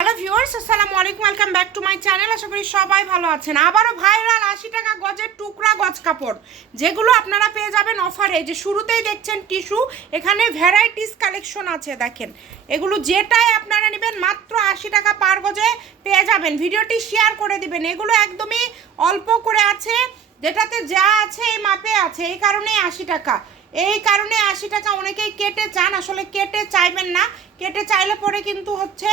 Hello viewers, আসসালামু আলাইকুম, welcome back to my channel. আশা করি সবাই ভালো আছেন। আবারও ভাইরাল 80 টাকা গজের টুকরা গজ কাপড়, যেগুলো আপনারা পেয়ে যাবেন অফারে। যে শুরুতেই দেখছেন টিস্যু, এখানে ভ্যারাইটিস কালেকশন আছে। দেখেন, এগুলো যেটাই আপনারা নেবেন মাত্র 80 টাকা পার গজে পেয়ে যাবেন। ভিডিওটি শেয়ার করে দিবেন। এগুলো একদমই অল্প করে আছে, যেটাতে যা আছে এই মাপে আছে, এই কারণেই 80 টাকা। এই কারণে 80 টাকা। অনেকেই কেটে চান, আসলে কেটে চাইবেন না। কেটে চাইলে পরে কিন্তু হচ্ছে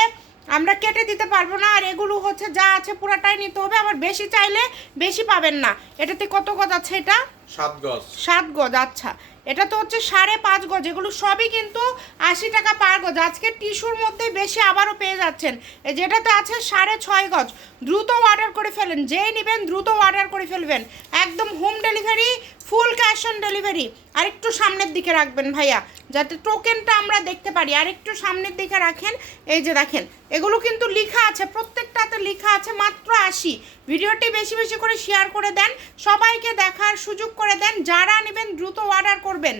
আমরা কেটে দিতে পারবো না। আর এগুলো হচ্ছে যা আছে পুরাটাই নিতে হবে। আবার বেশি চাইলে বেশি পাবেন না। এটাতে কত গজ আছে? এটা 7 গজ। 7 গজ। আচ্ছা, এটা তো হচ্ছে 5.5 গজ। এগুলো সবই কিন্তু 80 টাকা পার গজ। আজকে টিস্যুর মধ্যে বেশি আবারও পেয়ে যাচ্ছেন। যেটাতে আছে 6.5 গজ। দ্রুত অর্ডার করে ফেলেন, যেই নেবেন দ্রুত অর্ডার করে ফেলবেন। একদম home delivery, full cash on delivery. আর একটু সামনের দিকে রাখবেন ভাইয়া, যাতে টোকেনটা আমরা দেখতে পারি। আর একটু সামনের দিকে রাখেন। এই যে দেখেন, এগুলো কিন্তু লেখা আছে, প্রত্যেকটাতে লেখা আছে মাত্র 80। ভিডিওটি বেশি বেশি করে শেয়ার করে দেন, সবাইকে দেখার সুযোগ করে দেন। যারা নেবেন দ্রুত অর্ডার করবেন।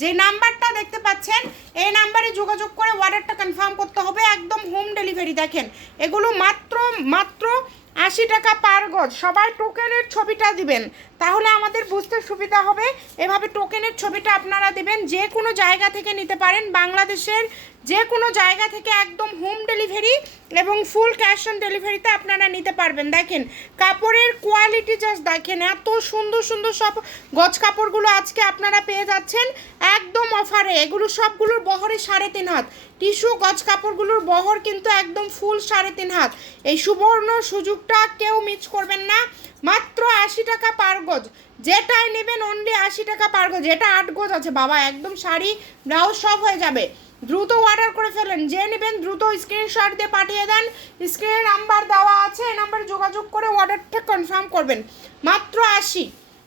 যে নাম্বারটা দেখতে পাচ্ছেন, এই নাম্বারে যোগাযোগ করে অর্ডারটা কনফার্ম করতে হবে। একদম হোম ডেলিভারি। দেখেন, এগুলো মাত্র মাত্র 80 টাকা পার গজ। সবাই টোকেনের ছবিটা দিবেন, তাহলে আমাদের বুঝতে সুবিধা হবে। এভাবে টোকেনের ছবিটা আপনারা দেবেন। যে কোনো জায়গা থেকে নিতে পারেন, বাংলাদেশের যে কোনো জায়গা থেকে। একদম হোম ডেলিভারি এবং ফুল ক্যাশ অন ডেলিভারিতে আপনারা নিতে পারবেন। দেখেন, কাপড়ের কোয়ালিটি জাস্ট দেখেন, এত সুন্দর সুন্দর সব গজ কাপড়গুলো আজকে আপনারা পেয়ে যাচ্ছেন একদম অফারে। এগুলো সবগুলোর বহরে 3.5 হাত। টিস্যু গজ কাপড়গুলোর বহর কিন্তু একদম ফুল 3.5 হাত। এই সুবর্ণ সুযোগটা কেউ মিস করবেন না। মাত্র 80 টাকা পার গজ। যেটাই নেবেন অনলি 80 টাকা পার গজ। এটা 8 গজ আছে বাবা, একদম শাড়ি ব্লাউজ সব হয়ে যাবে। দ্রুত অর্ডার করে ফেলেন। যে নেবেন দ্রুত স্ক্রিনশট দিয়ে পাঠিয়ে দেন। স্ক্রিনে নাম্বার দেওয়া আছে, এই নাম্বারে যোগাযোগ করে অর্ডারটা কনফার্ম করবেন। মাত্র 80,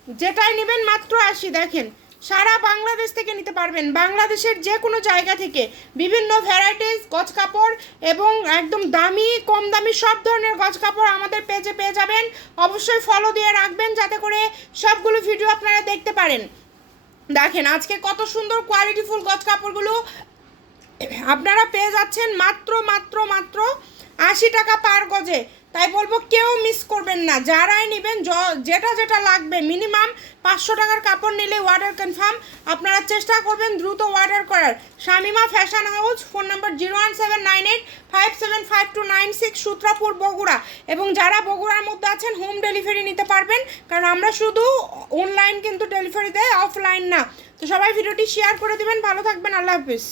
যেটাই নেবেন মাত্র 80। দেখেন, সারা বাংলাদেশ থেকে নিতে পারবেন। বাংলাদেশের যে কোনো জায়গা থেকে বিভিন্ন ভ্যারাইটিস গজ কাপড় এবং একদম দামি কম দামি সব ধরনের গজ কাপড় আমাদের পেজে পেয়ে যাবেন। অবশ্যই ফলো দিয়ে রাখবেন, যাতে করে সবগুলো ভিডিও আপনারা দেখতে পারেন। দেখেন, আজকে কত সুন্দর কোয়ালিটিফুল গজ কাপড়গুলো আপনারা পেয়ে যাচ্ছেন মাত্র মাত্র মাত্র 80 টাকা পার গজে। তাই বলবো কেউ মিস করবেন না। যারাই নেবেন যেটা যেটা লাগবে, মিনিমাম 500 টাকার কাপড় নিলে অর্ডার কনফার্ম। আপনারা চেষ্টা করবেন দ্রুত অর্ডার করার। Shamima fashion house, phone number 01798575296, Sutrapur, Bogura. এবং যারা বগুড়ার মধ্যে আছেন হোম ডেলিভারি নিতে পারবেন, কারণ আমরা শুধু অনলাইন কিন্তু ডেলিভারি দেয়, অফলাইন না। তো সবাই ভিডিওটি শেয়ার করে দিবেন। ভালো থাকবেন, আল্লাহ হাফিজ।